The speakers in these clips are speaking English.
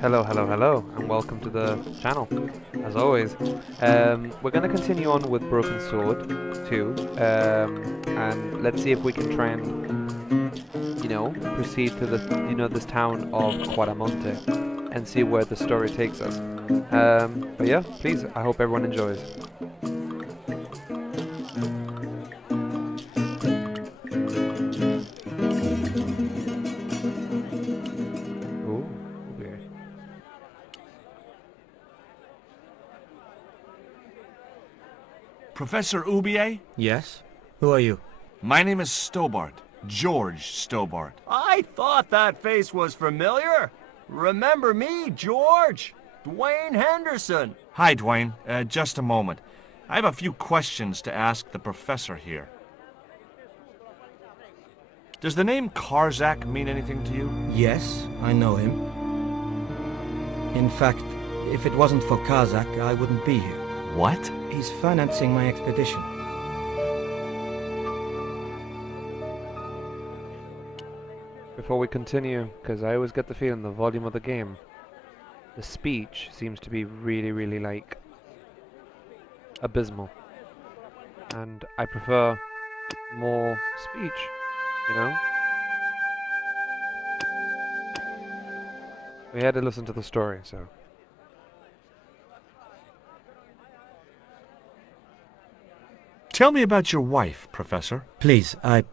Hello, hello, hello, and welcome to the channel. As always, we're going to continue on with Broken Sword 2, and let's see if we can try and, proceed to this town of Quaramonte, and see where the story takes us. But yeah, please, I hope everyone enjoys. Ooh, okay. Professor Ubier? Yes? Who are you? My name is Stobart. George Stobart. I thought that face was familiar. Remember me, George? Dwayne Henderson. Hi, Dwayne. Just a moment. I have a few questions to ask the professor here. Does the name Karzak mean anything to you? Yes, I know him. In fact, if it wasn't for Kazak, I wouldn't be here. What? He's financing my expedition. Before we continue, because I always get the feeling the volume of the game, the speech seems to be really, really like abysmal, and I prefer more speech, you know? We had to listen to the story, so. Tell me about your wife, Professor. Please, I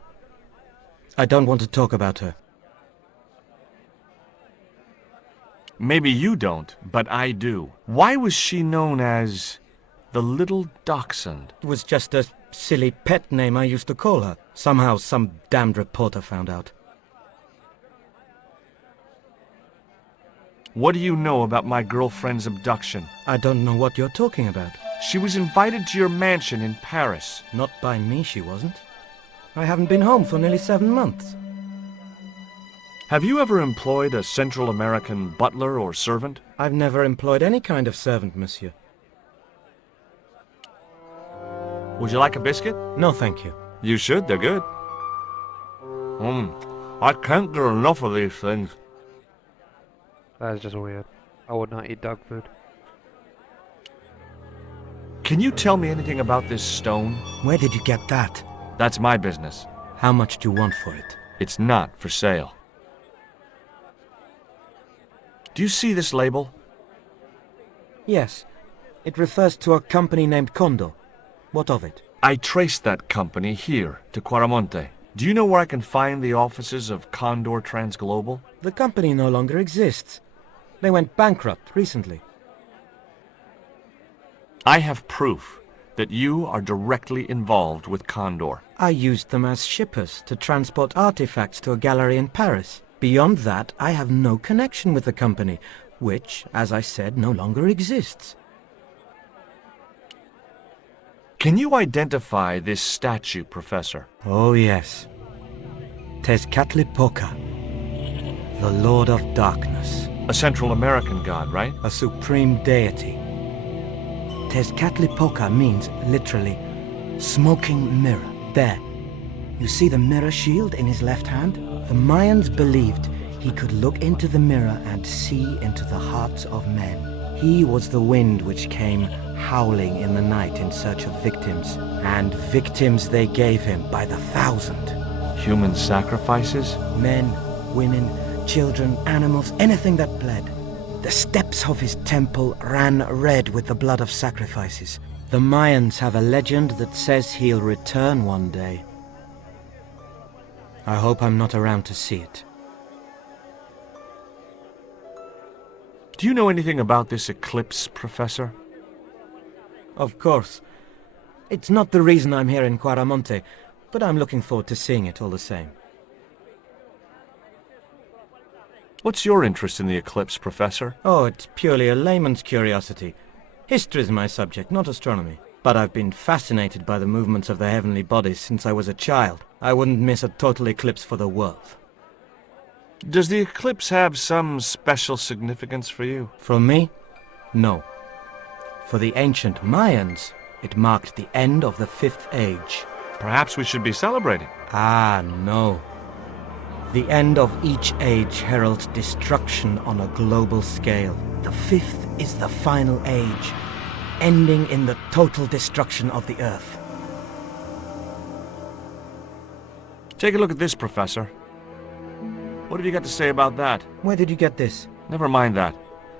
don't want to talk about her. Maybe you don't, but I do. Why was she known as the Little Dachshund? It was just a silly pet name I used to call her. Somehow some damned reporter found out. What do you know about my girlfriend's abduction? I don't know what you're talking about. She was invited to your mansion in Paris. Not by me, she wasn't. I haven't been home for nearly 7 months. Have you ever employed a Central American butler or servant? I've never employed any kind of servant, monsieur. Would you like a biscuit? No, thank you. You should, they're good. I can't get enough of these things. That is just weird. I would not eat dog food. Can you tell me anything about this stone? Where did you get that? That's my business. How much do you want for it? It's not for sale. Do you see this label? Yes. It refers to a company named Condor. What of it? I traced that company here to Quaramonte. Do you know where I can find the offices of Condor Transglobal? The company no longer exists. They went bankrupt recently. I have proof that you are directly involved with Condor. I used them as shippers to transport artifacts to a gallery in Paris. Beyond that, I have no connection with the company, which, as I said, no longer exists. Can you identify this statue, Professor? Oh, yes. Tezcatlipoca, the Lord of Darkness. A Central American god, right? A supreme deity. Tezcatlipoca means, literally, smoking mirror. There. You see the mirror shield in his left hand? The Mayans believed he could look into the mirror and see into the hearts of men. He was the wind which came howling in the night in search of victims. And victims they gave him by the thousand. Human sacrifices? Men, women, children, animals, anything that bled. The steps of his temple ran red with the blood of sacrifices. The Mayans have a legend that says he'll return one day. I hope I'm not around to see it. Do you know anything about this eclipse, Professor? Of course. It's not the reason I'm here in Quaramonte, but I'm looking forward to seeing it all the same. What's your interest in the eclipse, Professor? Oh, it's purely a layman's curiosity. History's my subject, not astronomy. But I've been fascinated by the movements of the heavenly bodies since I was a child. I wouldn't miss a total eclipse for the world. Does the eclipse have some special significance for you? From me? No. For the ancient Mayans, it marked the end of the Fifth Age. Perhaps we should be celebrating. Ah, no. The end of each age heralds destruction on a global scale. The fifth is the final age, ending in the total destruction of the Earth. Take a look at this, Professor. What have you got to say about that? Where did you get this? Never mind that.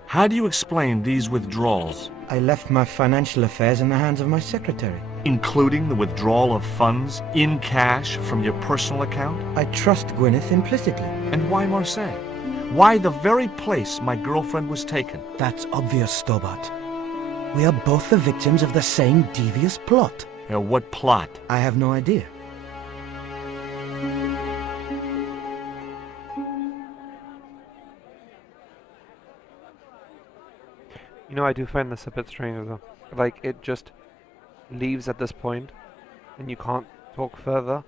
How do you explain these withdrawals? I left my financial affairs in the hands of my secretary. Including the withdrawal of funds in cash from your personal account? I trust Gwyneth implicitly. And why Marseille? Why the very place my girlfriend was taken? That's obvious, Stobart. We are both the victims of the same devious plot. What plot? I have no idea. You know, I do find this a bit strange though. Like, it just leaves at this point, and you can't talk further.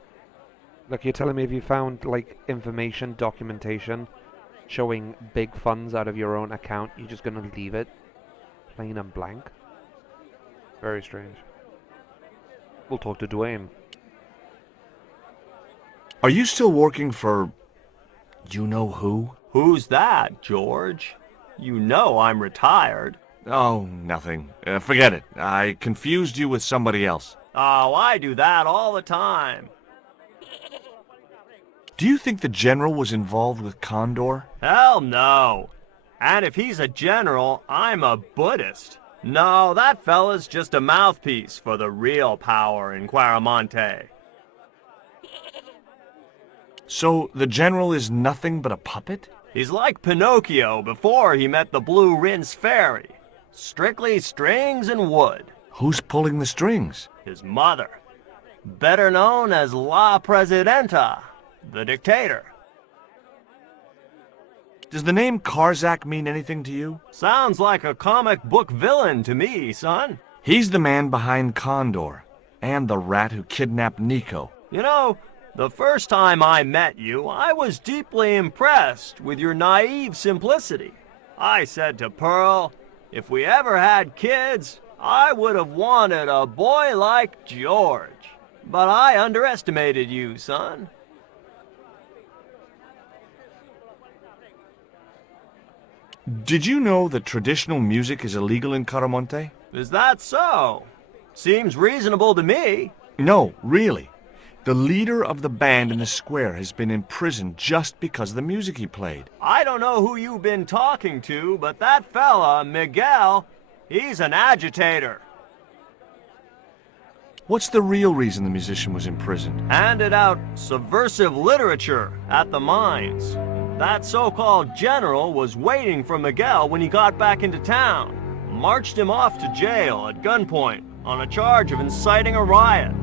Like, you're telling me if you found, like, information, documentation, showing big funds out of your own account, you're just gonna leave it plain and blank? Very strange. We'll talk to Dwayne. Are you still working for... you know who? Who's that, George? You know I'm retired. Oh, nothing. Forget it. I confused you with somebody else. Oh, I do that all the time. Do you think the General was involved with Condor? Hell no. And if he's a general, I'm a Buddhist. No, that fella's just a mouthpiece for the real power in Quaramonte. So the General is nothing but a puppet? He's like Pinocchio before he met the Blue Rinse Fairy. Strictly strings and wood. Who's pulling the strings? His mother. Better known as La Presidenta, the dictator. Does the name Karzak mean anything to you? Sounds like a comic book villain to me, son. He's the man behind Condor, and the rat who kidnapped Nico. You know, the first time I met you, I was deeply impressed with your naive simplicity. I said to Pearl, if we ever had kids, I would have wanted a boy like George. But I underestimated you, son. Did you know that traditional music is illegal in Caramonte? Is that so? Seems reasonable to me. No, really. The leader of the band in the square has been imprisoned just because of the music he played. I don't know who you've been talking to, but that fella, Miguel, he's an agitator. What's the real reason the musician was imprisoned? Handed out subversive literature at the mines. That so-called general was waiting for Miguel when he got back into town. Marched him off to jail at gunpoint on a charge of inciting a riot.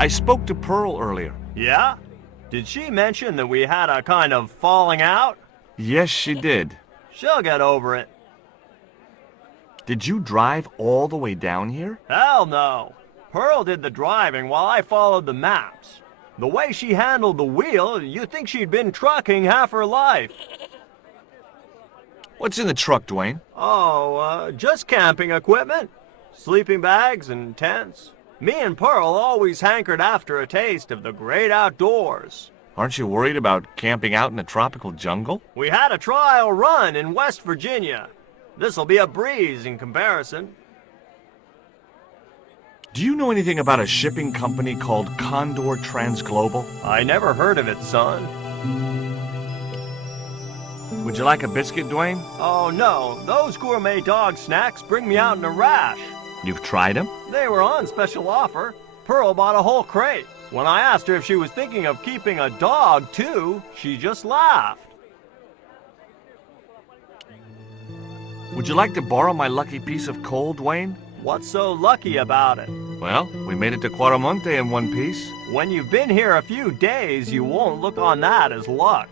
I spoke to Pearl earlier. Yeah? Did she mention that we had a kind of falling out? Yes, she did. She'll get over it. Did you drive all the way down here? Hell no. Pearl did the driving while I followed the maps. The way she handled the wheel, you'd think she'd been trucking half her life. What's in the truck, Dwayne? Oh, just camping equipment. Sleeping bags and tents. Me and Pearl always hankered after a taste of the great outdoors. Aren't you worried about camping out in a tropical jungle? We had a trial run in West Virginia. This'll be a breeze in comparison. Do you know anything about a shipping company called Condor Transglobal? I never heard of it, son. Would you like a biscuit, Dwayne? Oh no, those gourmet dog snacks bring me out in a rash. You've tried them? They were on special offer. Pearl bought a whole crate. When I asked her if she was thinking of keeping a dog too, she just laughed. Would you like to borrow my lucky piece of coal, Dwayne? What's so lucky about it? Well, we made it to Quaramonte in one piece. When you've been here a few days, you won't look on that as luck.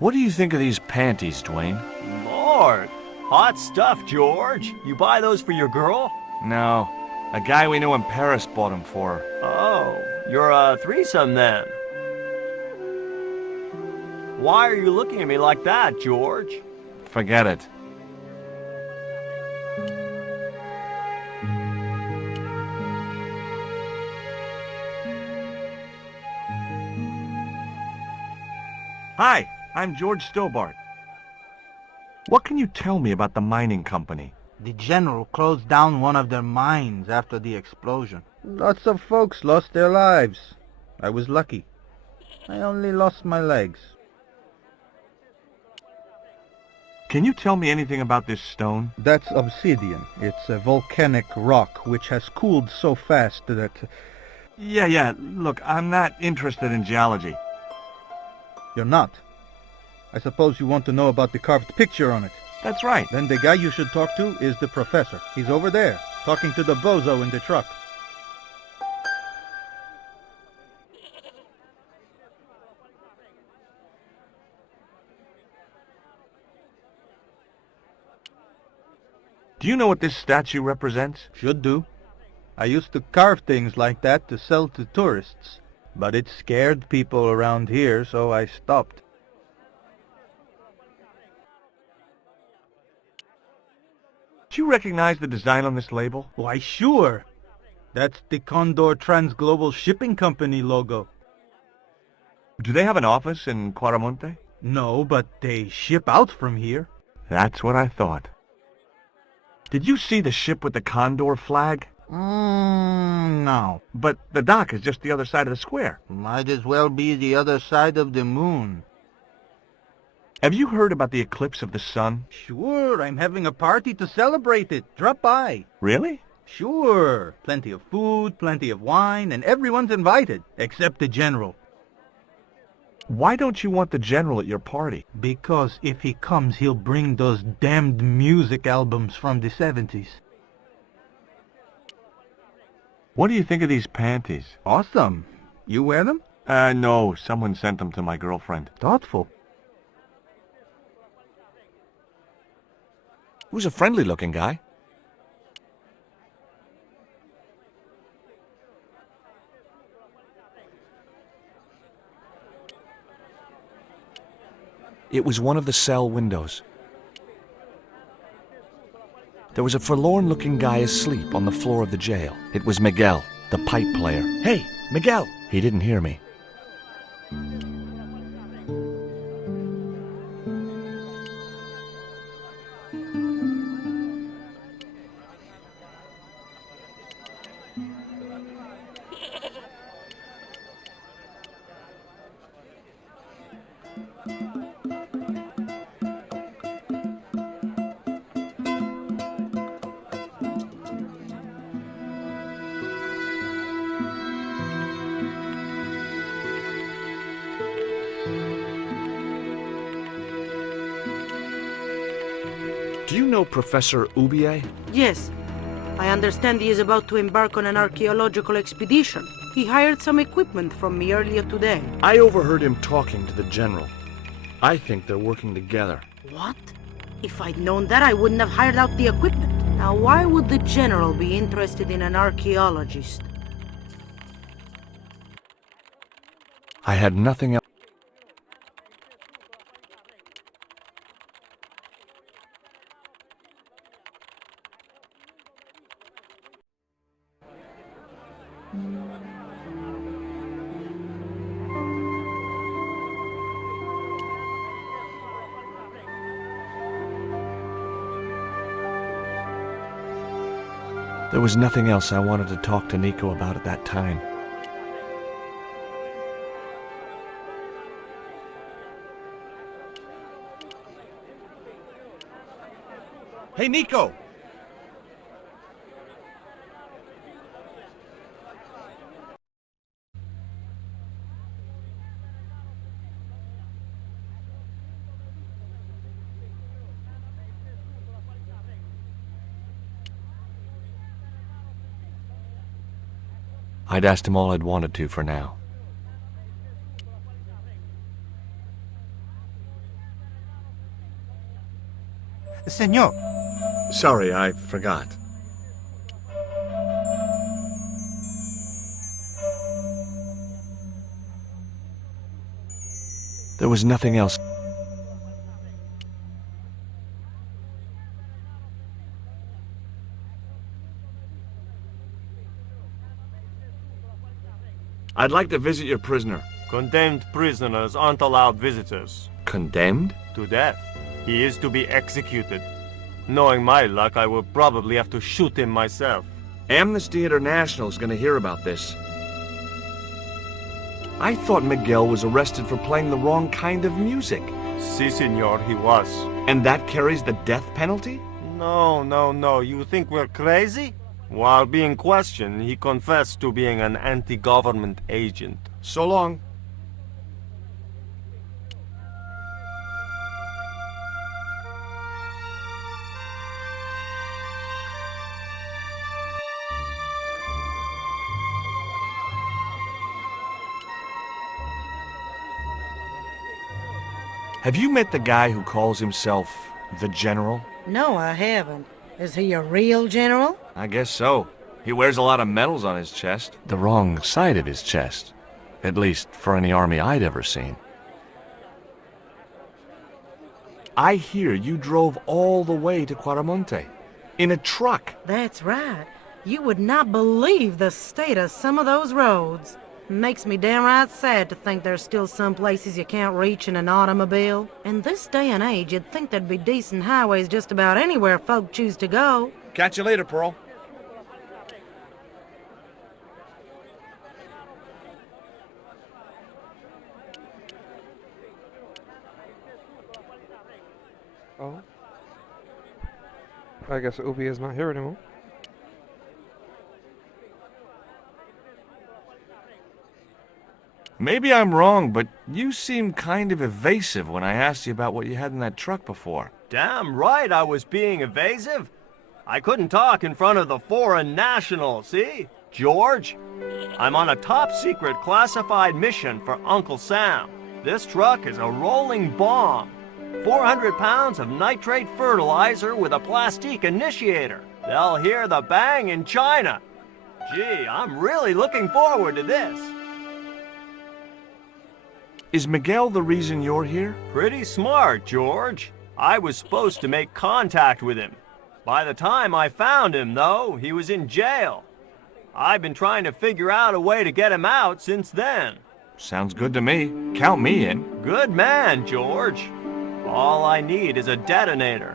What do you think of these panties, Dwayne? Lord, hot stuff, George. You buy those for your girl? No, a guy we knew in Paris bought them for her. Oh, you're a threesome then. Why are you looking at me like that, George? Forget it. Hi, I'm George Stobart. What can you tell me about the mining company? The general closed down one of their mines after the explosion. Lots of folks lost their lives. I was lucky. I only lost my legs. Can you tell me anything about this stone? That's obsidian. It's a volcanic rock which has cooled so fast that... Yeah, look, I'm not interested in geology. You're not. I suppose you want to know about the carved picture on it. That's right. Then the guy you should talk to is the professor. He's over there, talking to the bozo in the truck. Do you know what this statue represents? Should do. I used to carve things like that to sell to tourists. But it scared people around here, so I stopped. Do you recognize the design on this label? Why, sure. That's the Condor Transglobal Shipping Company logo. Do they have an office in Quaramonte? No, but they ship out from here. That's what I thought. Did you see the ship with the Condor flag? No. But the dock is just the other side of the square. Might as well be the other side of the moon. Have you heard about the eclipse of the sun? Sure, I'm having a party to celebrate it. Drop by. Really? Sure. Plenty of food, plenty of wine, and everyone's invited, except the general. Why don't you want the general at your party? Because if he comes, he'll bring those damned music albums from the 70s. What do you think of these panties? Awesome. You wear them? No, someone sent them to my girlfriend. Thoughtful. Who's a friendly-looking guy? It was one of the cell windows. There was a forlorn-looking guy asleep on the floor of the jail. It was Miguel, the pipe player. Hey, Miguel! He didn't hear me. Do you know Professor Ubier? Yes. I understand he is about to embark on an archaeological expedition. He hired some equipment from me earlier today. I overheard him talking to the general. I think they're working together. What? If I'd known that, I wouldn't have hired out the equipment. Now, why would the general be interested in an archaeologist? I had nothing else. There was nothing else I wanted to talk to Nico about at that time. Hey, Nico! I'd asked him all I'd wanted to for now. Senor. Sorry, I forgot. There was nothing else. I'd like to visit your prisoner. Condemned prisoners aren't allowed visitors. Condemned? To death. He is to be executed. Knowing my luck, I will probably have to shoot him myself. Amnesty International is going to hear about this. I thought Miguel was arrested for playing the wrong kind of music. Si, senor, he was. And that carries the death penalty? No. You think we're crazy? While being questioned, he confessed to being an anti-government agent. So long. Have you met the guy who calls himself the General? No, I haven't. Is he a real general? I guess so. He wears a lot of medals on his chest. The wrong side of his chest. At least for any army I'd ever seen. I hear you drove all the way to Quaramonte. In a truck. That's right. You would not believe the state of some of those roads. Makes me downright sad to think there's still some places you can't reach in an automobile. In this day and age, you'd think there'd be decent highways just about anywhere folk choose to go. Catch you later, Pearl. Oh. I guess Ubi is not here anymore. Maybe I'm wrong, but you seemed kind of evasive when I asked you about what you had in that truck before. Damn right I was being evasive. I couldn't talk in front of the foreign national, see? George, I'm on a top-secret classified mission for Uncle Sam. This truck is a rolling bomb. 400 pounds of nitrate fertilizer with a plastique initiator. They'll hear the bang in China. Gee, I'm really looking forward to this. Is Miguel the reason you're here? Pretty smart, George. I was supposed to make contact with him. By the time I found him, though, he was in jail. I've been trying to figure out a way to get him out since then. Sounds good to me. Count me in. Good man, George. All I need is a detonator.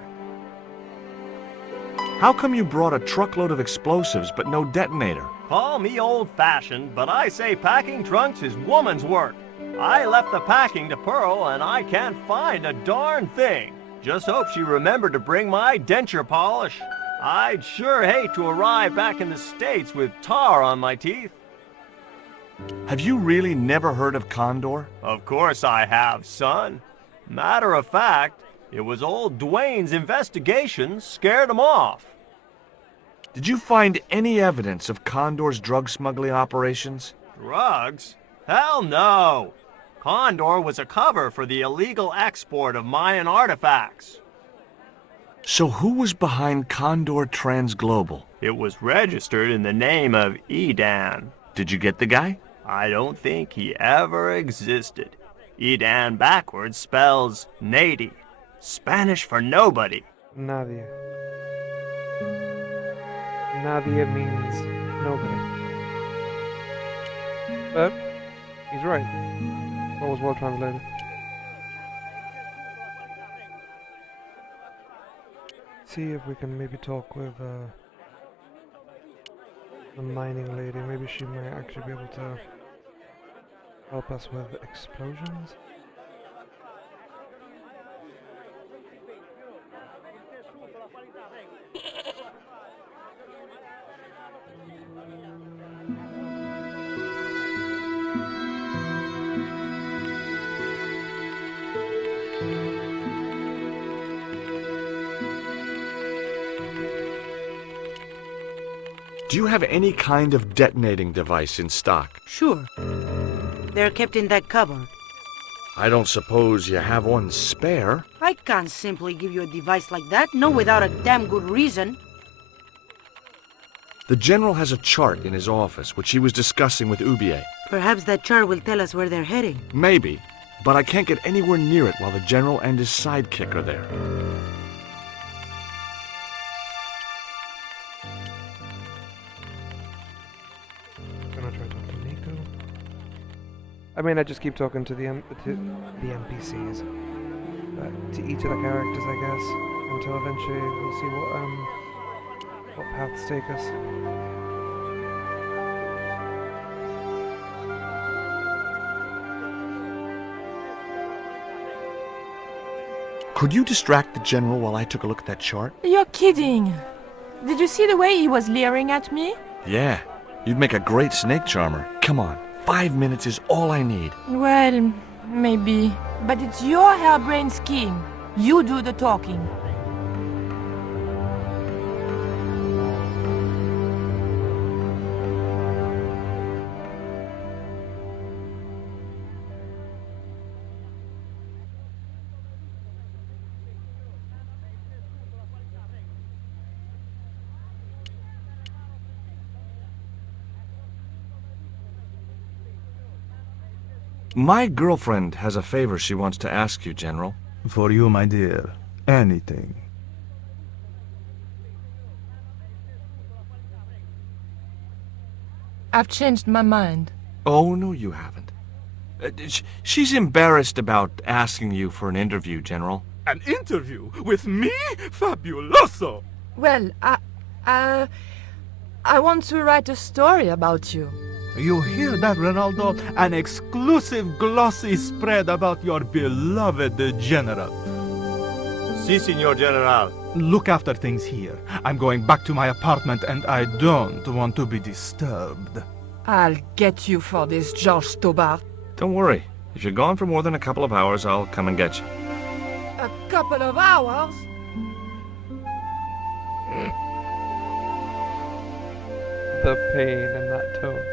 How come you brought a truckload of explosives but no detonator? Call me old-fashioned, but I say packing trunks is woman's work. I left the packing to Pearl, and I can't find a darn thing. Just hope she remembered to bring my denture polish. I'd sure hate to arrive back in the States with tar on my teeth. Have you really never heard of Condor? Of course I have, son. Matter of fact, it was old Dwayne's investigation scared him off. Did you find any evidence of Condor's drug smuggling operations? Drugs? Hell no! Condor was a cover for the illegal export of Mayan artifacts. So who was behind Condor Transglobal? It was registered in the name of Edan. Did you get the guy? I don't think he ever existed. Edan backwards spells Nady, Spanish for nobody. Nadie. Nadie means nobody. But he's right. What was well translated? See if we can maybe talk with the mining lady. Maybe she might actually be able to help us with explosions. Do you have any kind of detonating device in stock? Sure. They're kept in that cupboard. I don't suppose you have one spare? I can't simply give you a device like that, no without a damn good reason. The General has a chart in his office, which he was discussing with Ubier. Perhaps that chart will tell us where they're heading. Maybe, but I can't get anywhere near it while the General and his sidekick are there. Gonna try to talk to Nico. I mean, I just keep talking to the NPCs, to each of the characters, I guess, until eventually we'll see what paths take us. Could you distract the general while I took a look at that chart? You're kidding. Did you see the way he was leering at me? Yeah, you'd make a great snake charmer. Come on, 5 minutes is all I need. Well, maybe. But it's your harebrained scheme. You do the talking. My girlfriend has a favor she wants to ask you, General. For you, my dear. Anything. I've changed my mind. Oh, no, you haven't. She's embarrassed about asking you for an interview, General. An interview with me? Fabuloso! Well, I want to write a story about you. You hear that, Ronaldo? An exclusive glossy spread about your beloved General. Si, Signor General. Look after things here. I'm going back to my apartment and I don't want to be disturbed. I'll get you for this, George Stobart. Don't worry. If you're gone for more than a couple of hours, I'll come and get you. A couple of hours? The pain in that tone.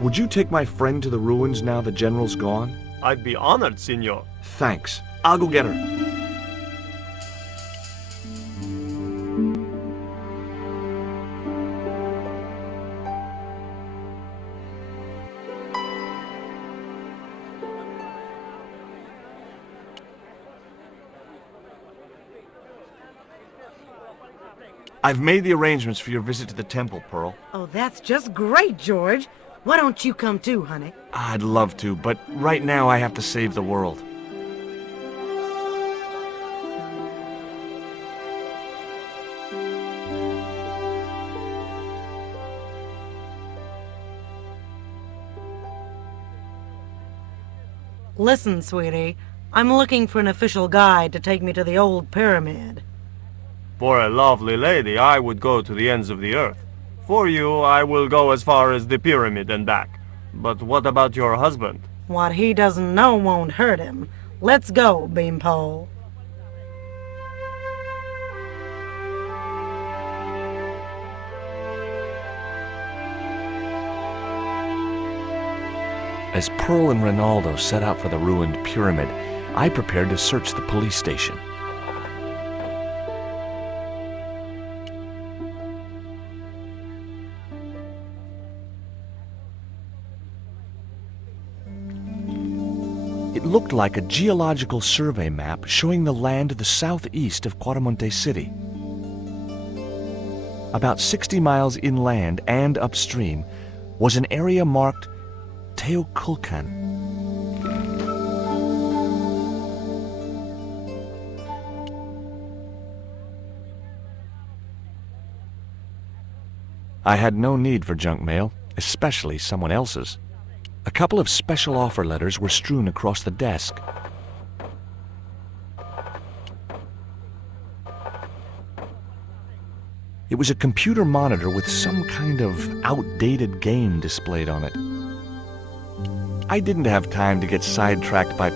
Would you take my friend to the ruins now the General's gone? I'd be honored, Signor. Thanks. I'll go get her. I've made the arrangements for your visit to the temple, Pearl. Oh, that's just great, George. Why don't you come too, honey? I'd love to, but right now I have to save the world. Listen, sweetie. I'm looking for an official guide to take me to the old pyramid. For a lovely lady, I would go to the ends of the earth. For you, I will go as far as the pyramid and back. But what about your husband? What he doesn't know won't hurt him. Let's go, Beanpole. As Pearl and Ronaldo set out for the ruined pyramid, I prepared to search the police station. It looked like a geological survey map showing the land to the southeast of Quaramonte City. About 60 miles inland and upstream was an area marked Teoculcan. I had no need for junk mail, especially someone else's. A couple of special offer letters were strewn across the desk. It was a computer monitor with some kind of outdated game displayed on it. I didn't have time to get sidetracked by...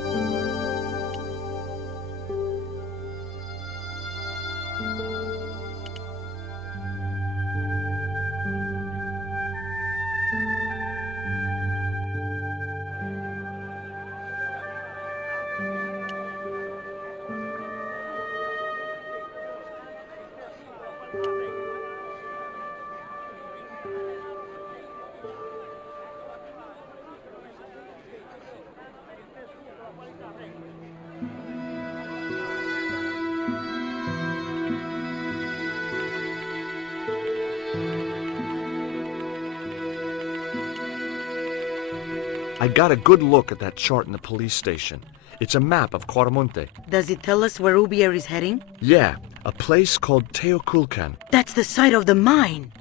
I got a good look at that chart in the police station. It's a map of Quaramonte. Does it tell us where Ubier is heading? Yeah, a place called Teoculcan. That's the site of the mine!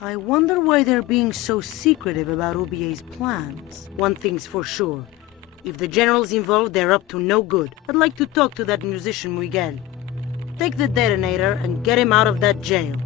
I wonder why they're being so secretive about Ubier's plans. One thing's for sure. If the general's involved, they're up to no good. I'd like to talk to that musician Miguel. Take the detonator and get him out of that jail.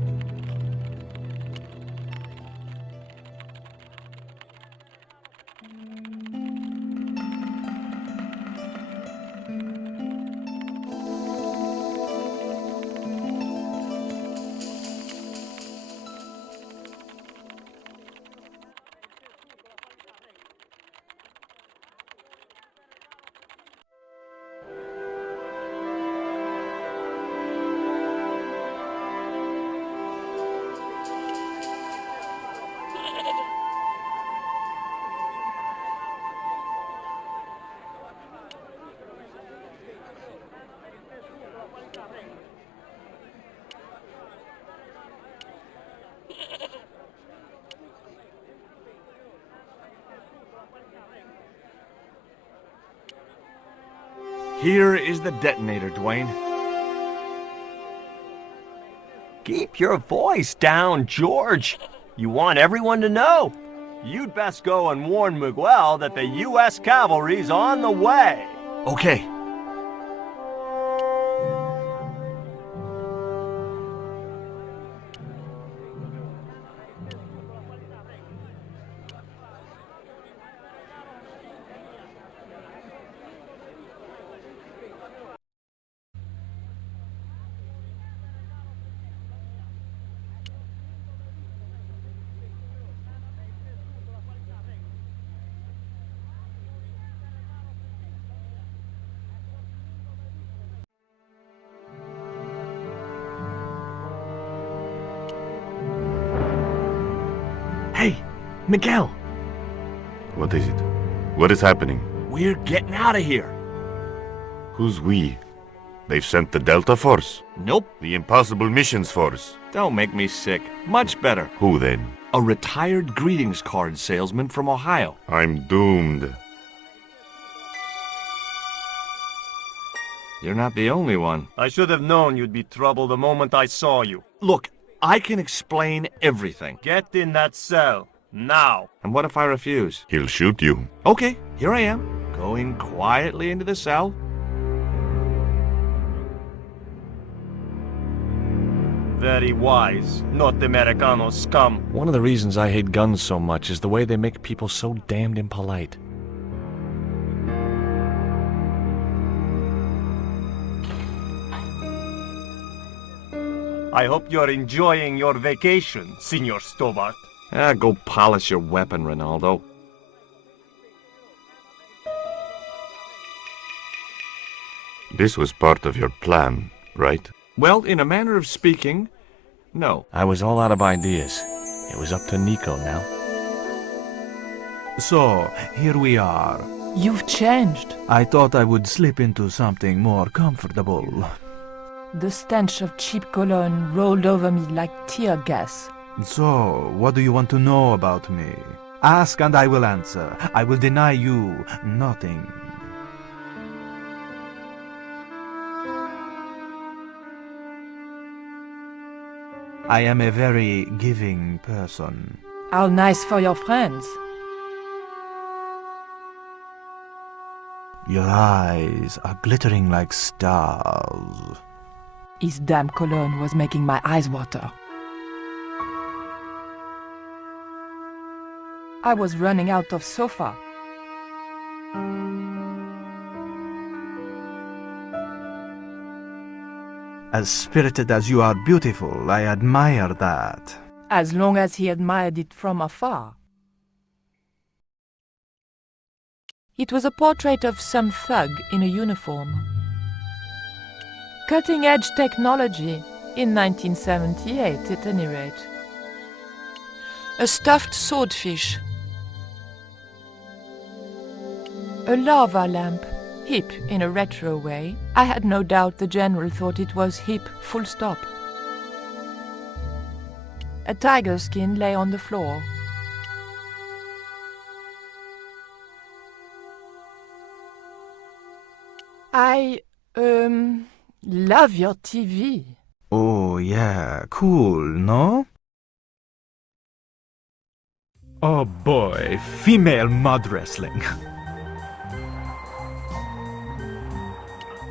Here is the detonator, Dwayne. Keep your voice down, George. You want everyone to know. You'd best go and warn Miguel that the U.S. cavalry's on the way. Okay. Hey, Miguel. What is it? What is happening? We're getting out of here. Who's we? They've sent the Delta Force? Nope. The Impossible Missions Force? Don't make me sick. Much better. Who then? A retired greetings card salesman from Ohio. I'm doomed. You're not the only one. I should have known you'd be trouble the moment I saw you. Look, I can explain everything. Get in that cell, now. And what if I refuse? He'll shoot you. Okay, here I am, going quietly into the cell. Very wise, not Americano scum. One of the reasons I hate guns so much is the way they make people so damned impolite. I hope you're enjoying your vacation, Senor Stobart. Go polish your weapon, Ronaldo. This was part of your plan, right? Well, in a manner of speaking, no. I was all out of ideas. It was up to Nico now. So, here we are. You've changed. I thought I would slip into something more comfortable. The stench of cheap cologne rolled over me like tear gas. So, what do you want to know about me? Ask and I will answer. I will deny you nothing. I am a very giving person. How nice for your friends. Your eyes are glittering like stars. His damn cologne was making my eyes water. I was running out of sofa. As spirited as you are beautiful, I admire that. As long as he admired it from afar. It was a portrait of some thug in a uniform. Cutting-edge technology, in 1978 at any rate. A stuffed swordfish. A lava lamp, hip in a retro way. I had no doubt the general thought it was hip, full stop. A tiger skin lay on the floor. I, love your TV. Oh, yeah, cool, no? Oh boy, female mud wrestling.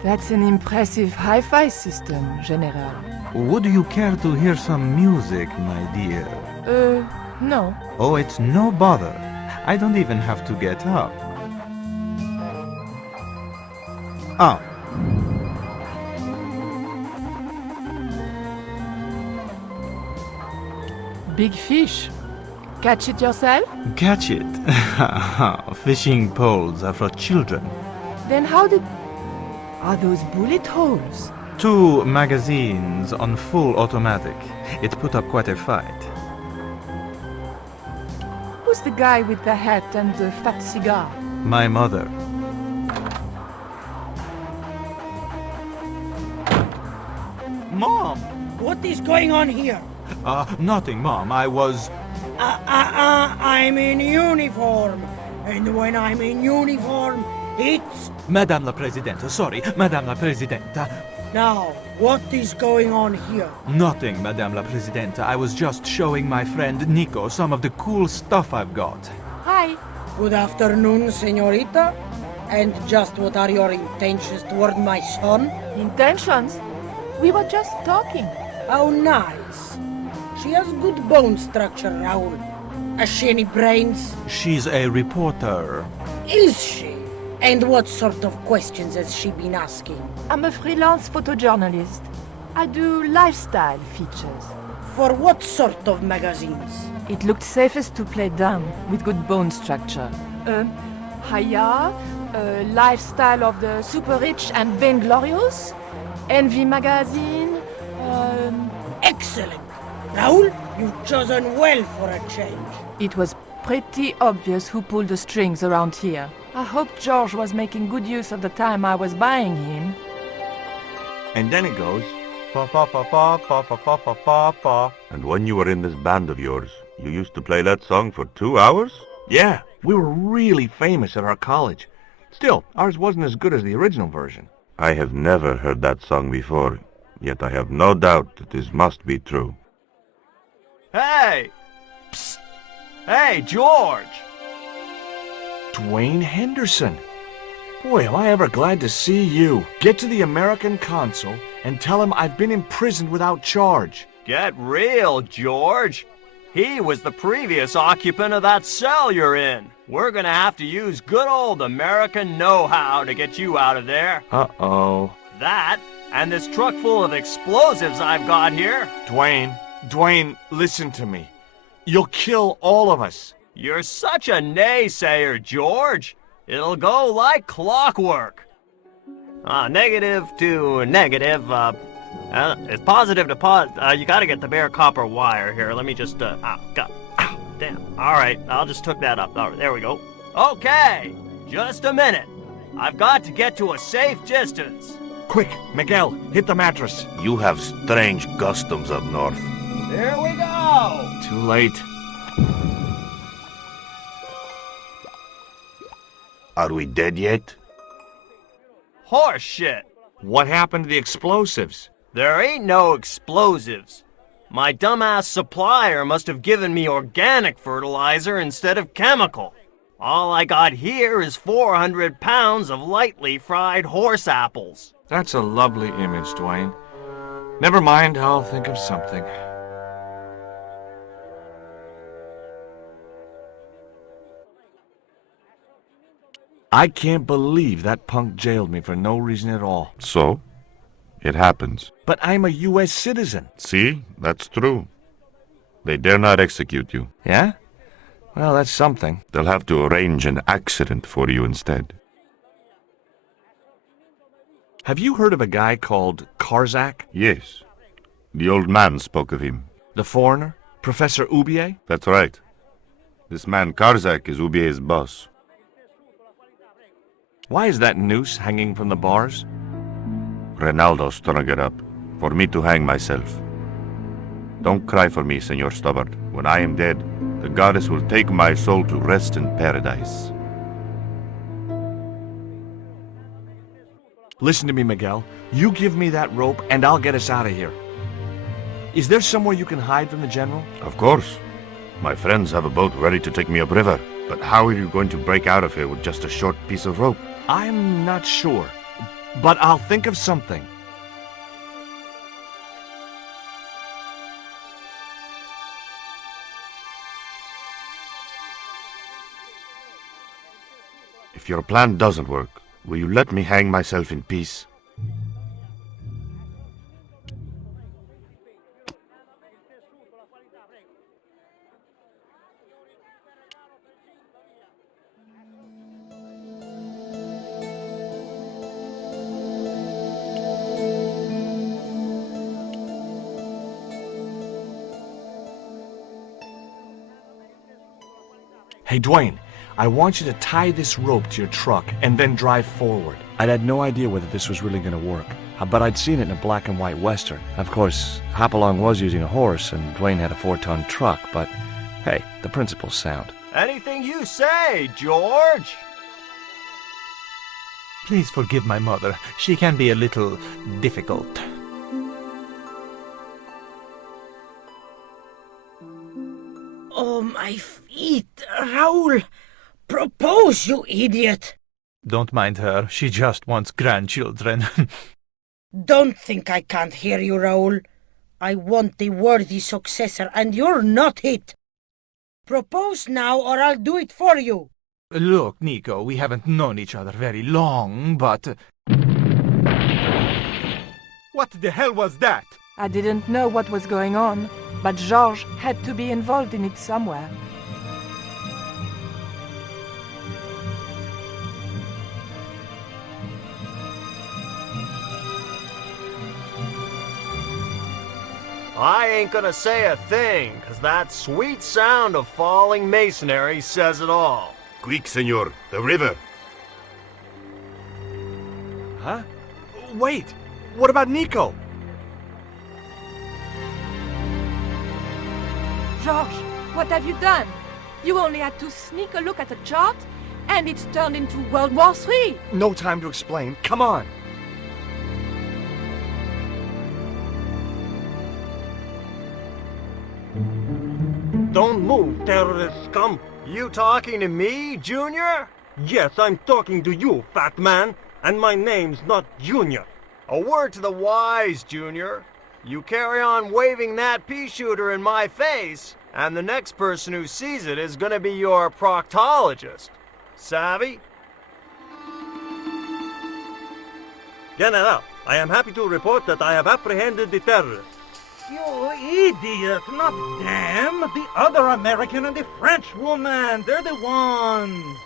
That's an impressive hi-fi system, General. Would you care to hear some music, my dear? No. Oh, it's no bother. I don't even have to get up. Ah. Big fish. Catch it yourself? Catch it. Fishing poles are for children. Then how did... Are those bullet holes? 2 magazines on full automatic. It put up quite a fight. Who's the guy with the hat and the fat cigar? My mother. Mom! What is going on here? Nothing, Mom. I was... I'm in uniform. And when I'm in uniform, it's... Madame la Presidente, sorry, Madame la Presidente. Now, what is going on here? Nothing, Madame la Presidente. I was just showing my friend Nico some of the cool stuff I've got. Hi. Good afternoon, señorita. And just what are your intentions toward my son? Intentions? We were just talking. How nice. She has good bone structure, Raoul. Has she any brains? She's a reporter. Is she? And what sort of questions has she been asking? I'm a freelance photojournalist. I do lifestyle features. For what sort of magazines? It looked safest to play dumb, with good bone structure. Haya, Lifestyle of the Super Rich and Vainglorious, Envy Magazine, Excellent! Raoul, you've chosen well for a change. It was pretty obvious who pulled the strings around here. I hoped George was making good use of the time I was buying him. And then it goes, Pa pa pa pa pa pa pa pa pa pa. And when you were in this band of yours, you used to play that song for 2 hours? yeah, we were really famous at our college. Still, ours wasn't as good as the original version. I have never heard that song before, yet I have no doubt that this must be true. Hey! Psst! Hey, George! Dwayne Henderson. Boy, am I ever glad to see you. Get to the American consul and tell him I've been imprisoned without charge. Get real, George. He was the previous occupant of that cell you're in. We're gonna have to use good old American know-how to get you out of there. Uh-oh. That, and this truck full of explosives I've got here. Dwayne, listen to me. You'll kill all of us. You're such a naysayer, George. It'll go like clockwork. Negative to negative, it's positive to you gotta get the bare copper wire here. Let me just, damn. Alright, I'll just hook that up. There we go. Okay, just a minute. I've got to get to a safe distance. Quick, Miguel, hit the mattress. You have strange customs up north. Here we go! Too late. Are we dead yet? Horse shit. What happened to the explosives? There ain't no explosives. My dumbass supplier must have given me organic fertilizer instead of chemical. All I got here is 400 pounds of lightly fried horse apples. That's a lovely image, Dwayne. Never mind, I'll think of something. I can't believe that punk jailed me for no reason at all. So? It happens. But I'm a U.S. citizen. See? That's true. They dare not execute you. Yeah? Well, that's something. They'll have to arrange an accident for you instead. Have you heard of a guy called Karzak? Yes. The old man spoke of him. The foreigner? Professor Oubier? That's right. This man Karzak is Ubier's boss. Why is that noose hanging from the bars? Ronaldo strung it up, for me to hang myself. Don't cry for me, Senor Stubbard. When I am dead, the goddess will take my soul to rest in paradise. Listen to me, Miguel. You give me that rope and I'll get us out of here. Is there somewhere you can hide from the General? Of course. My friends have a boat ready to take me upriver. But how are you going to break out of here with just a short piece of rope? I'm not sure, but I'll think of something. If your plan doesn't work, will you let me hang myself in peace? Hey, Dwayne, I want you to tie this rope to your truck and then drive forward. I'd had no idea whether this was really going to work, but I'd seen it in a black and white western. Of course, Hopalong was using a horse and Dwayne had a 4-ton truck, but hey, the principle's sound. Anything you say, George. Please forgive my mother. She can be a little difficult. Oh, my feet, Raoul! Propose, you idiot! Don't mind her. She just wants grandchildren. Don't think I can't hear you, Raoul. I want the worthy successor, and you're not it. Propose now, or I'll do it for you. Look, Nico, we haven't known each other very long, but... What the hell was that? I didn't know what was going on, but Georges had to be involved in it somewhere. I ain't gonna say a thing, 'cause that sweet sound of falling masonry says it all. Quick, senor, the river. Huh? Wait, what about Nico? Georges, what have you done? You only had to sneak a look at a chart, and it's turned into World War III. No time to explain. Come on. Don't move, terrorist scum! You talking to me, Junior? Yes, I'm talking to you, fat man, and my name's not Junior. A word to the wise, Junior. You carry on waving that pea shooter in my face, and the next person who sees it is gonna be your proctologist. Savvy? General, I am happy to report that I have apprehended the terrorists. You idiot, not them! The other American and the French woman! They're the ones!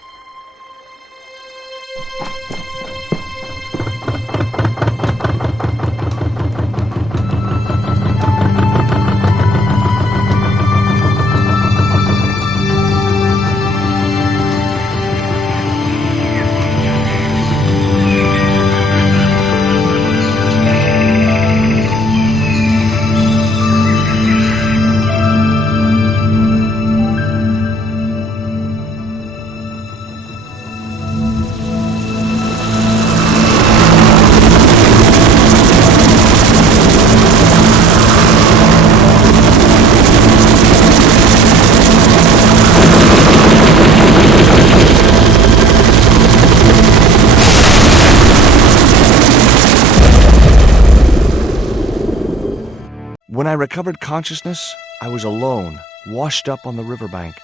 When I recovered consciousness, I was alone, washed up on the riverbank.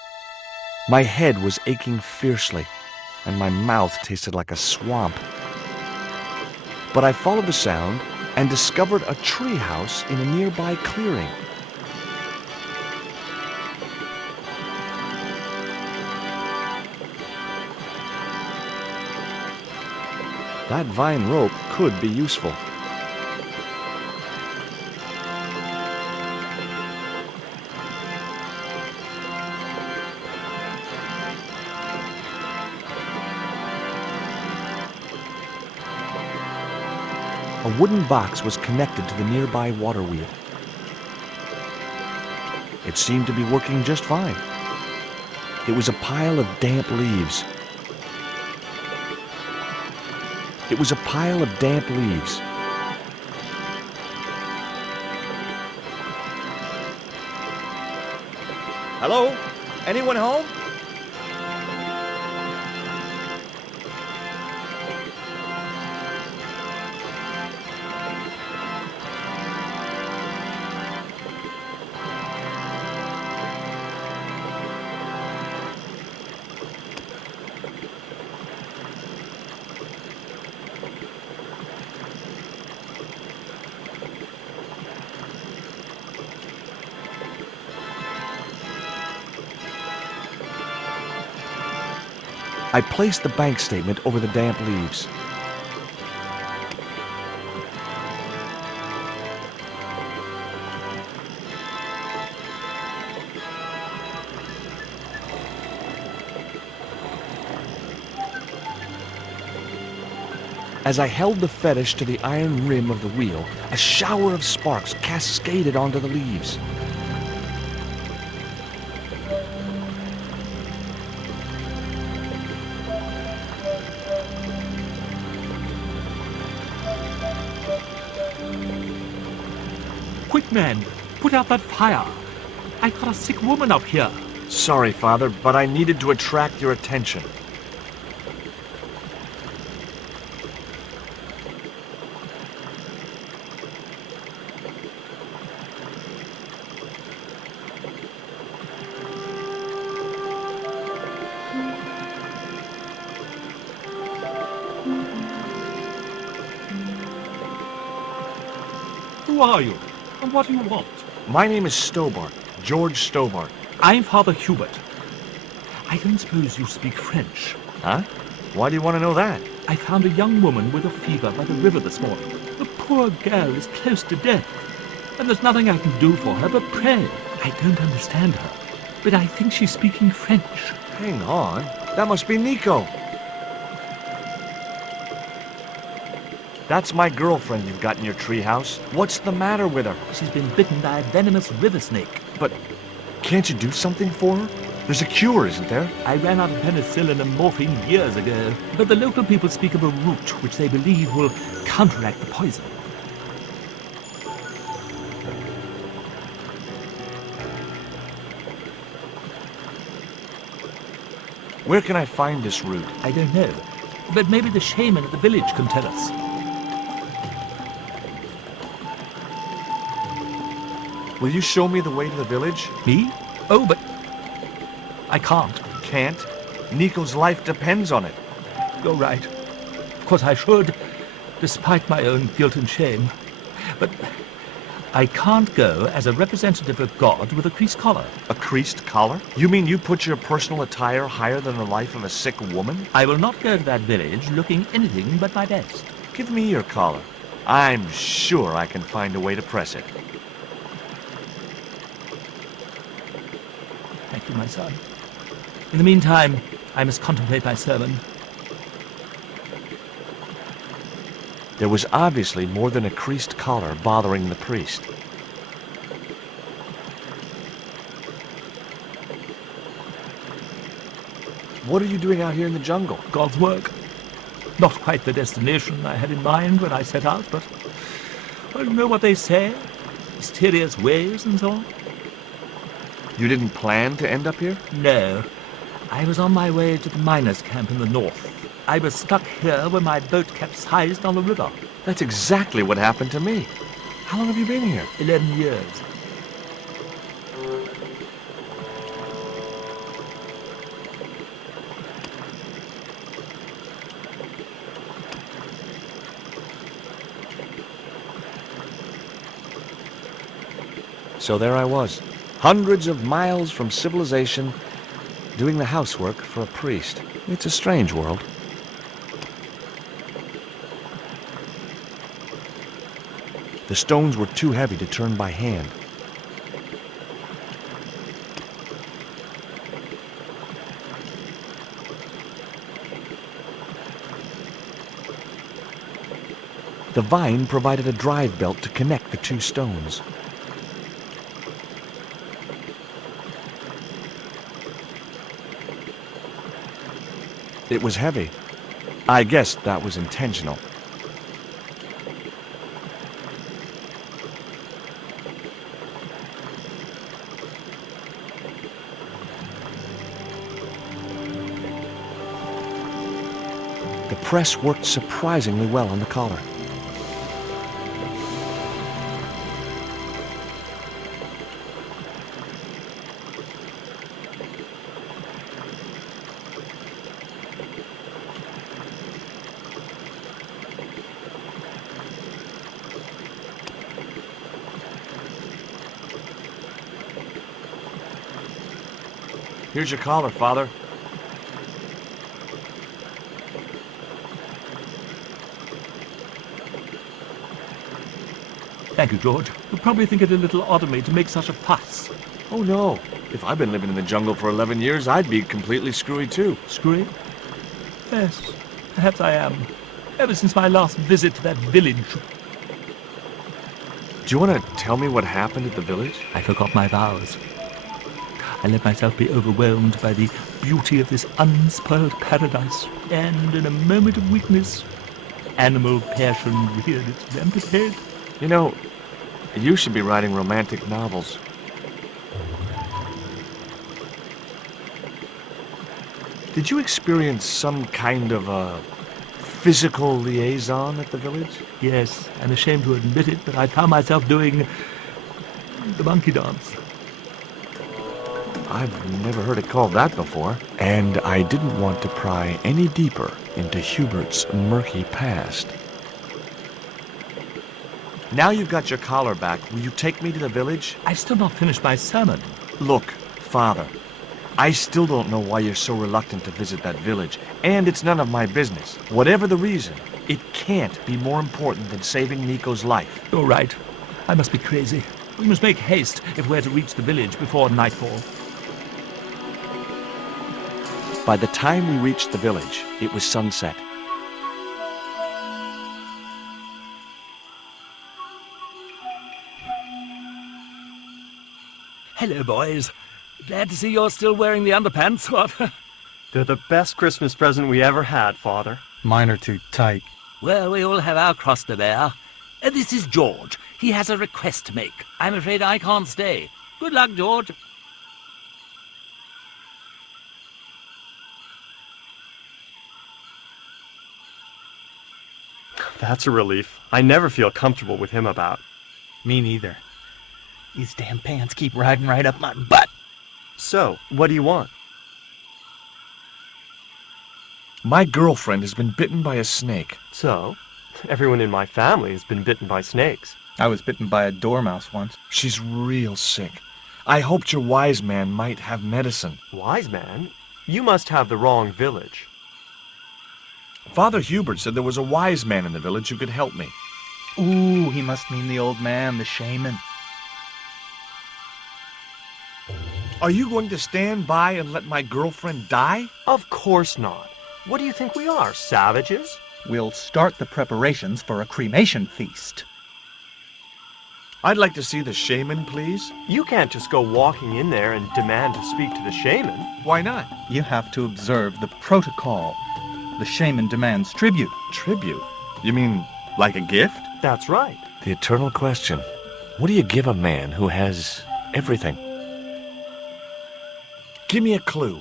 My head was aching fiercely, and my mouth tasted like a swamp. But I followed the sound and discovered a tree house in a nearby clearing. That vine rope could be useful. A wooden box was connected to the nearby water wheel. It seemed to be working just fine. It was a pile of damp leaves. It was a pile of damp leaves. Hello? Anyone home? I placed the bank statement over the damp leaves. As I held the fetish to the iron rim of the wheel, a shower of sparks cascaded onto the leaves. Quick, man! Put out that fire! I've got a sick woman up here! Sorry, Father, but I needed to attract your attention. Who are you? And what do you want? My name is Stobart, George Stobart. I'm Father Hubert. I don't suppose you speak French. Huh? Why do you want to know that? I found a young woman with a fever by the river this morning. The poor girl is close to death, and there's nothing I can do for her but pray. I don't understand her, but I think she's speaking French. Hang on. That must be Nico. That's my girlfriend you've got in your treehouse. What's the matter with her? She's been bitten by a venomous river snake. But can't you do something for her? There's a cure, isn't there? I ran out of penicillin and morphine years ago, but the local people speak of a root which they believe will counteract the poison. Where can I find this root? I don't know, but maybe the shaman at the village can tell us. Will you show me the way to the village? Me? Oh, but I can't. Can't? Nico's life depends on it. You're right. Of course I should, despite my own guilt and shame. But I can't go as a representative of God with a creased collar. A creased collar? You mean you put your personal attire higher than the life of a sick woman? I will not go to that village looking anything but my best. Give me your collar. I'm sure I can find a way to press it. Thank you, my son. In the meantime, I must contemplate my sermon. There was obviously more than a creased collar bothering the priest. What are you doing out here in the jungle? God's work. Not quite the destination I had in mind when I set out, but well, you know what they say? Mysterious ways and so on. You didn't plan to end up here? No. I was on my way to the miners' camp in the north. I was stuck here when my boat capsized on the river. That's exactly what happened to me. How long have you been here? 11 years. So there I was, hundreds of miles from civilization, doing the housework for a priest. It's a strange world. The stones were too heavy to turn by hand. The vine provided a drive belt to connect the two stones. It was heavy. I guess that was intentional. The press worked surprisingly well on the collar. Here's your collar, Father. Thank you, George. You'll probably think it a little odd of me to make such a fuss. Oh no. If I'd been living in the jungle for 11 years, I'd be completely screwy too. Screwy? Yes, perhaps I am. Ever since my last visit to that village. Do you want to tell me what happened at the village? I forgot my vows. I let myself be overwhelmed by the beauty of this unspoiled paradise, and in a moment of weakness, animal passion reared its rampant head. You know, you should be writing romantic novels. Did you experience some kind of a physical liaison at the village? Yes, I'm ashamed to admit it, but I found myself doing the monkey dance. I've never heard it called that before. And I didn't want to pry any deeper into Hubert's murky past. Now you've got your collar back, will you take me to the village? I've still not finished my sermon. Look, Father, I still don't know why you're so reluctant to visit that village, and it's none of my business. Whatever the reason, it can't be more important than saving Nico's life. You're right. I must be crazy. We must make haste if we're to reach the village before nightfall. By the time we reached the village, it was sunset. Hello, boys. Glad to see you're still wearing the underpants. What? They're the best Christmas present we ever had, Father. Mine are too tight. Well, we all have our cross to bear. This is George. He has a request to make. I'm afraid I can't stay. Good luck, George. That's a relief. I never feel comfortable with him about. Me neither. These damn pants keep riding right up my butt. So, what do you want? My girlfriend has been bitten by a snake. So, everyone in my family has been bitten by snakes. I was bitten by a dormouse once. She's real sick. I hoped your wise man might have medicine. Wise man? You must have the wrong village. Father Hubert said there was a wise man in the village who could help me. Ooh, he must mean the old man, the shaman. Are you going to stand by and let my girlfriend die? Of course not. What do you think we are, savages? We'll start the preparations for a cremation feast. I'd like to see the shaman, please. You can't just go walking in there and demand to speak to the shaman. Why not? You have to observe the protocol. The shaman demands tribute. Tribute? You mean like a gift? That's right. The eternal question. What do you give a man who has everything? Give me a clue.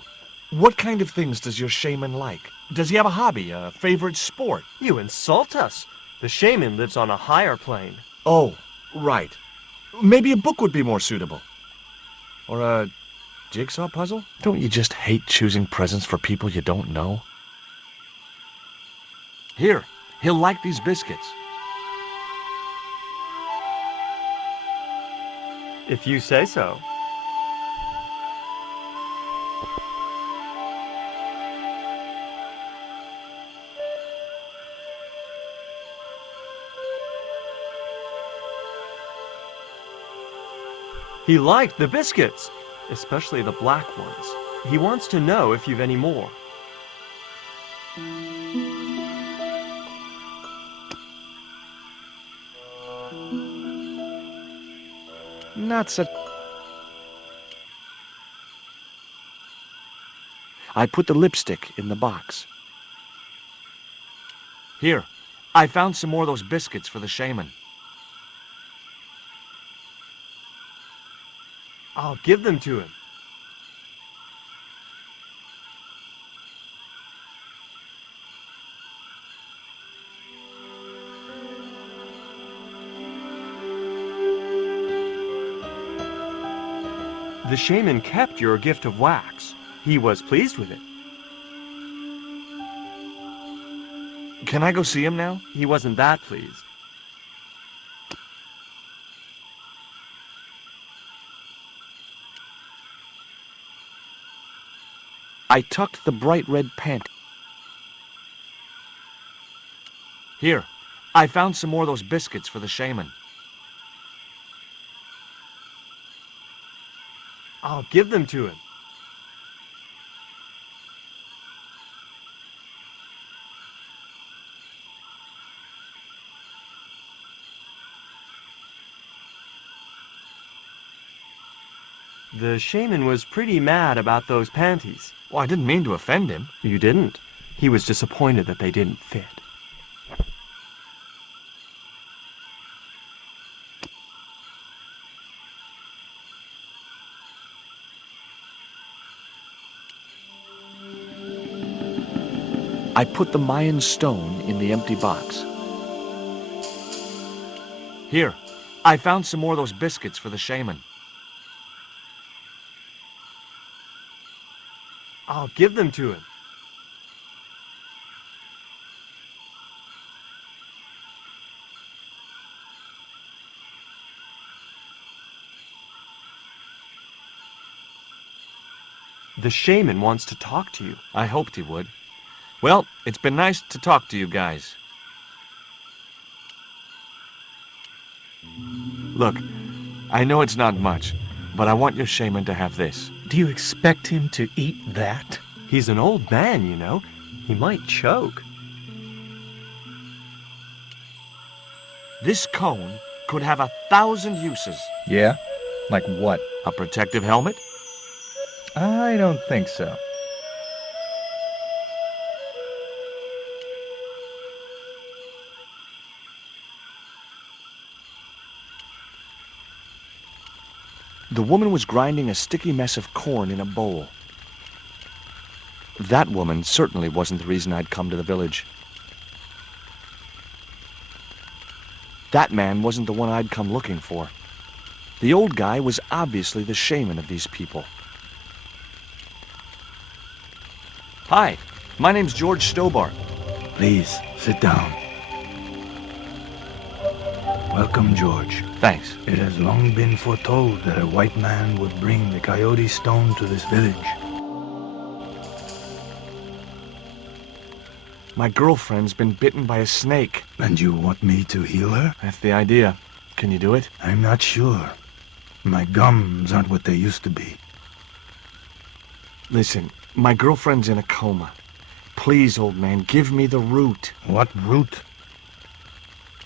What kind of things does your shaman like? Does he have a hobby, a favorite sport? You insult us. The shaman lives on a higher plane. Oh, right. Maybe a book would be more suitable. Or a jigsaw puzzle? Don't you just hate choosing presents for people you don't know? Here, he'll like these biscuits. If you say so. He liked the biscuits, especially the black ones. He wants to know if you've any more. Not such... I put the lipstick in the box. Here, I found some more of those biscuits for the shaman. I'll give them to him. The shaman kept your gift of wax. He was pleased with it. Can I go see him now? He wasn't that pleased. I tucked the bright red pant. Here, I found some more of those biscuits for the shaman. I'll give them to him. The shaman was pretty mad about those panties. Well, I didn't mean to offend him. You didn't. He was disappointed that they didn't fit. I put the Mayan stone in the empty box. Here, I found some more of those biscuits for the shaman. I'll give them to him. The shaman wants to talk to you. I hoped he would. Well, it's been nice to talk to you guys. Look, I know it's not much, but I want your shaman to have this. Do you expect him to eat that? He's an old man, you know. He might choke. This cone could have 1,000 uses. Yeah? Like what? A protective helmet? I don't think so. The woman was grinding a sticky mess of corn in a bowl. That woman certainly wasn't the reason I'd come to the village. That man wasn't the one I'd come looking for. The old guy was obviously the shaman of these people. Hi, my name's George Stobart. Please, sit down. Welcome, George. Thanks. It has long been foretold that a white man would bring the Coyote Stone to this village. My girlfriend's been bitten by a snake. And you want me to heal her? That's the idea. Can you do it? I'm not sure. My gums aren't what they used to be. Listen, my girlfriend's in a coma. Please, old man, give me the root. What root?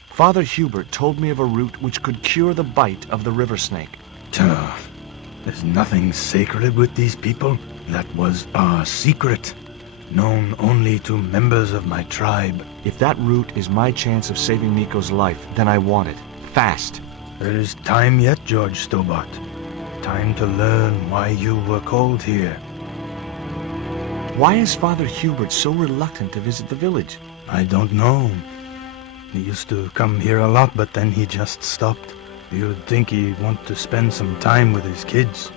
Father Hubert told me of a root which could cure the bite of the river snake. There's nothing sacred with these people. That was our secret, known only to members of my tribe. If that root is my chance of saving Miko's life, then I want it. Fast. There is time yet, George Stobart. Time to learn why you were called here. Why is Father Hubert so reluctant to visit the village? I don't know. He used to come here a lot, but then he just stopped. You'd think he'd want to spend some time with his kids.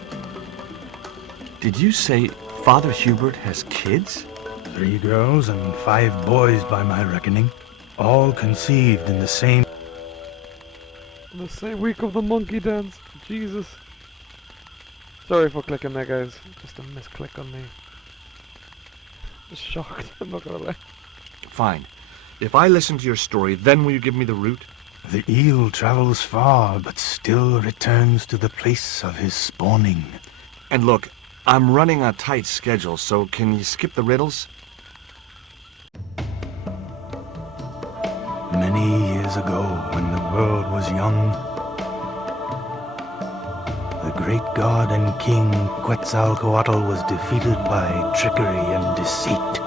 Did you say Father Hubert has kids? 3 girls and 5 boys by my reckoning. All conceived in the same week of the monkey dance. Jesus. Sorry for clicking there, guys. Just a misclick on me. Just shocked, I'm not gonna lie. Fine. If I listen to your story, then will you give me the root? The eel travels far, but still returns to the place of his spawning. And look, I'm running a tight schedule, so can you skip the riddles? Many years ago, when the world was young, the great god and king Quetzalcoatl was defeated by trickery and deceit.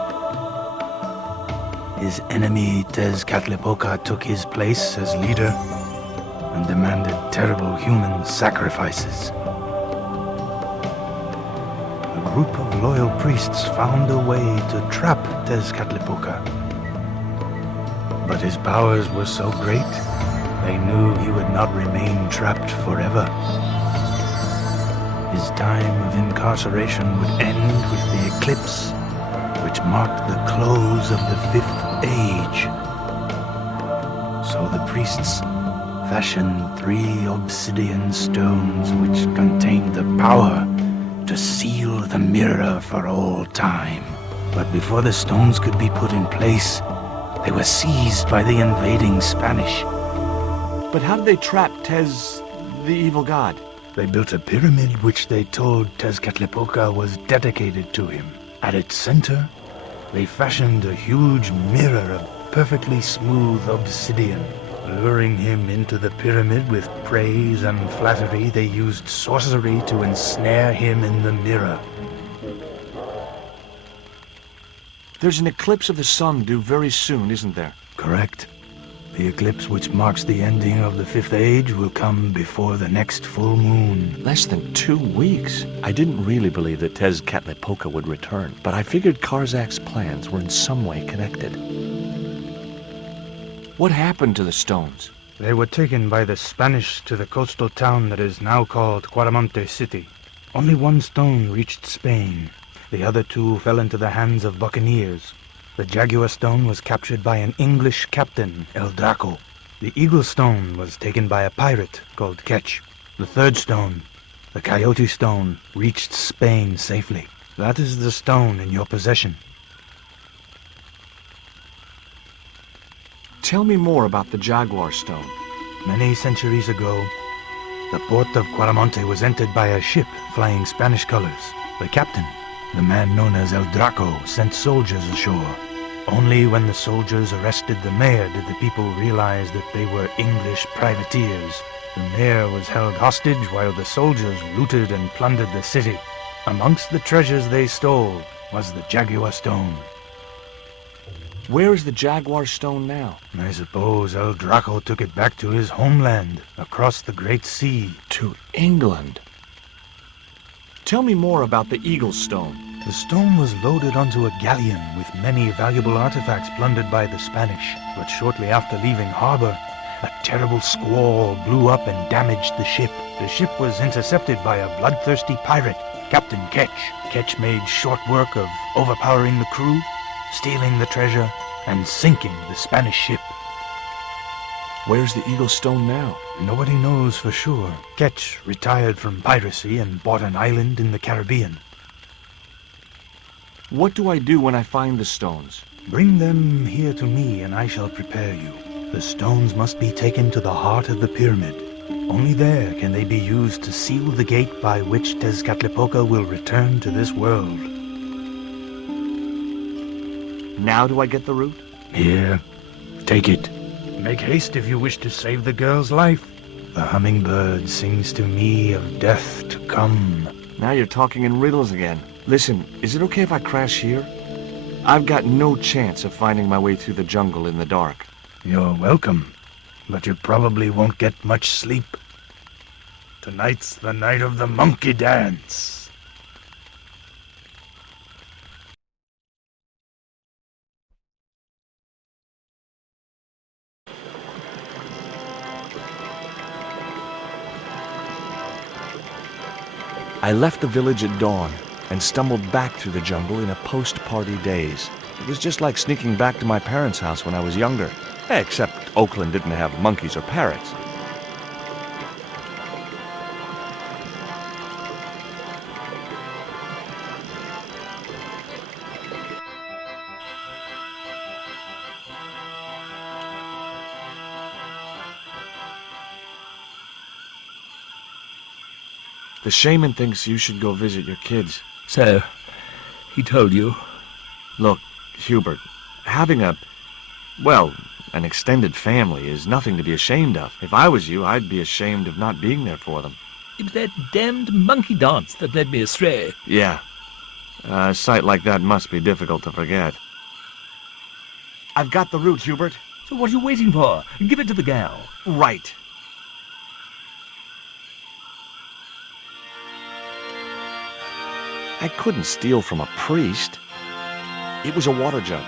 his enemy Tezcatlipoca took his place as leader and demanded terrible human sacrifices. A group of loyal priests found a way to trap Tezcatlipoca. But his powers were so great, they knew he would not remain trapped forever. His time of incarceration would end with the eclipse, which marked the close of the Fifth Age. So the priests fashioned 3 obsidian stones which contained the power to seal the mirror for all time. But before the stones could be put in place, they were seized by the invading Spanish. But how did they trap Tez, the evil god? They built a pyramid which they told Tezcatlipoca was dedicated to him. At its center, they fashioned a huge mirror of perfectly smooth obsidian. Luring him into the pyramid with praise and flattery, they used sorcery to ensnare him in the mirror. There's an eclipse of the sun due very soon, isn't there? Correct. The eclipse which marks the ending of the Fifth Age will come before the next full moon. Less than 2 weeks. I didn't really believe that Tezcatlipoca would return, but I figured Karzak's plans were in some way connected. What happened to the stones? They were taken by the Spanish to the coastal town that is now called Quaramonte City. Only 1 stone reached Spain. The other 2 fell into the hands of buccaneers. The Jaguar stone was captured by an English captain, El Draco. The Eagle stone was taken by a pirate called Ketch. The 3rd stone, the Coyote stone, reached Spain safely. That is the stone in your possession. Tell me more about the Jaguar stone. Many centuries ago, the port of Quaramonte was entered by a ship flying Spanish colors. The captain, the man known as El Draco, sent soldiers ashore. Only when the soldiers arrested the mayor did the people realize that they were English privateers. The mayor was held hostage while the soldiers looted and plundered the city. Amongst the treasures they stole was the Jaguar stone. Where is the Jaguar stone now? I suppose El Draco took it back to his homeland, across the Great Sea. To England. Tell me more about the Eagle stone. The stone was loaded onto a galleon with many valuable artifacts plundered by the Spanish. But shortly after leaving harbor, a terrible squall blew up and damaged the ship. The ship was intercepted by a bloodthirsty pirate, Captain Ketch. Ketch made short work of overpowering the crew, stealing the treasure, and sinking the Spanish ship. Where's the Eagle stone now? Nobody knows for sure. Ketch retired from piracy and bought an island in the Caribbean. What do I do when I find the stones? Bring them here to me and I shall prepare you. The stones must be taken to the heart of the pyramid. Only there can they be used to seal the gate by which Tezcatlipoca will return to this world. Now do I get the root? Here, take it. Make haste if you wish to save the girl's life. The hummingbird sings to me of death to come. Now you're talking in riddles again. Listen, is it okay if I crash here? I've got no chance of finding my way through the jungle in the dark. You're welcome, but you probably won't get much sleep. Tonight's the night of the monkey dance. I left the village at dawn and stumbled back through the jungle in a post-party daze. It was just like sneaking back to my parents' house when I was younger, except Oakland didn't have monkeys or parrots. The shaman thinks you should go visit your kids. So, he told you? Look, Hubert, having an extended family is nothing to be ashamed of. If I was you, I'd be ashamed of not being there for them. It was that damned monkey dance that led me astray. Yeah. A sight like that must be difficult to forget. I've got the route, Hubert. So what are you waiting for? Give it to the gal. Right. I couldn't steal from a priest. It was a water jug.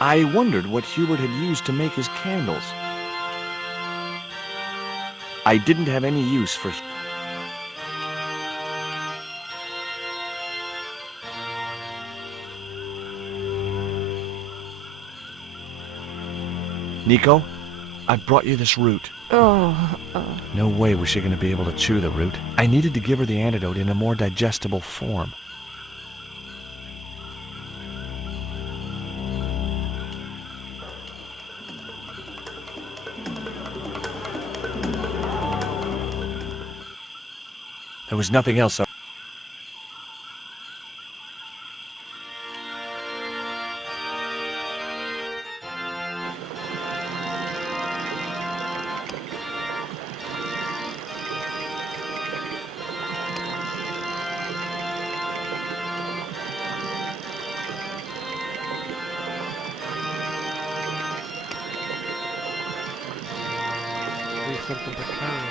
I wondered what Hubert had used to make his candles. I didn't have any use for... Nico, I've brought you this root. No way was she going to be able to chew the root. I needed to give her the antidote in a more digestible form. There was nothing else. Something to carry.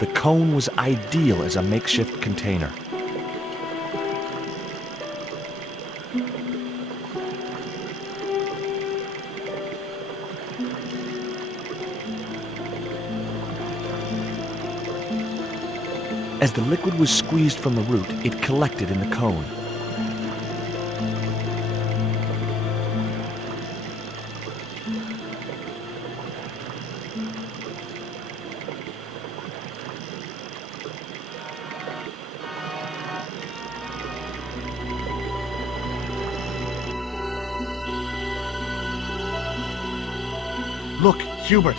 The cone was ideal as a makeshift container. As the liquid was squeezed from the root, it collected in the cone. Look, Hubert,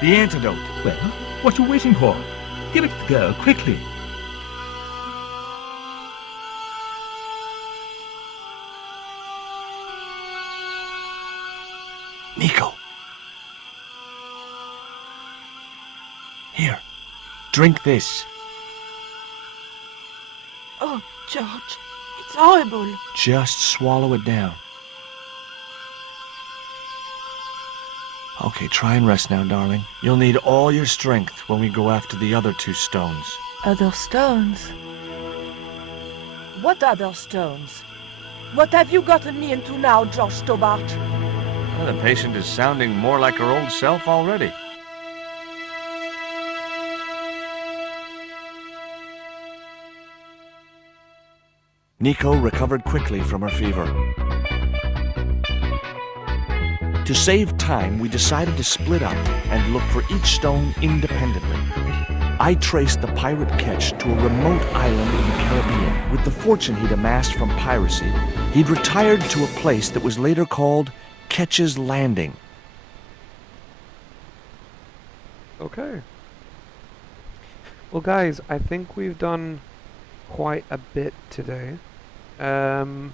the antidote. Well, what are you waiting for? Give it to the girl, quickly. Nico. Here, drink this. Oh, George, it's horrible. Just swallow it down. Okay, try and rest now, darling. You'll need all your strength when we go after the other 2 stones. Other stones? What other stones? What have you gotten me into now, George Stobart? Well, the patient is sounding more like her old self already. Nico recovered quickly from her fever. To save time, we decided to split up and look for each stone independently. I traced the pirate Ketch to a remote island in the Caribbean. With the fortune he'd amassed from piracy, he'd retired to a place that was later called Ketch's Landing. Okay. Well, guys, I think we've done quite a bit today. And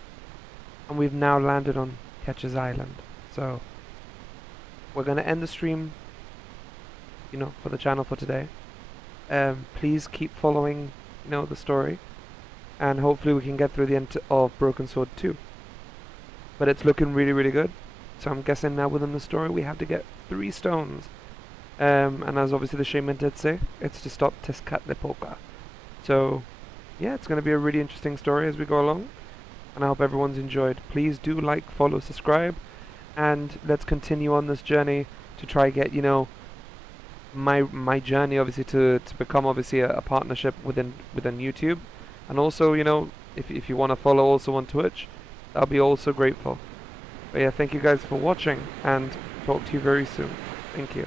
we've now landed on Ketch's Island. So we're going to end the stream, for the channel for today. Please keep following, the story. And hopefully we can get through the end of Broken Sword 2. But it's looking really, really good. So I'm guessing now within the story we have to get 3 stones. And as obviously the shaman did say, it's to stop Tezcatlipoca. So, yeah, it's going to be a really interesting story as we go along. And I hope everyone's enjoyed. Please do like, follow, subscribe. And let's continue on this journey to try get, my journey obviously to become obviously a partnership within YouTube. And also, if you want to follow also on Twitch, I'll be also grateful. But yeah, thank you guys for watching and talk to you very soon. Thank you.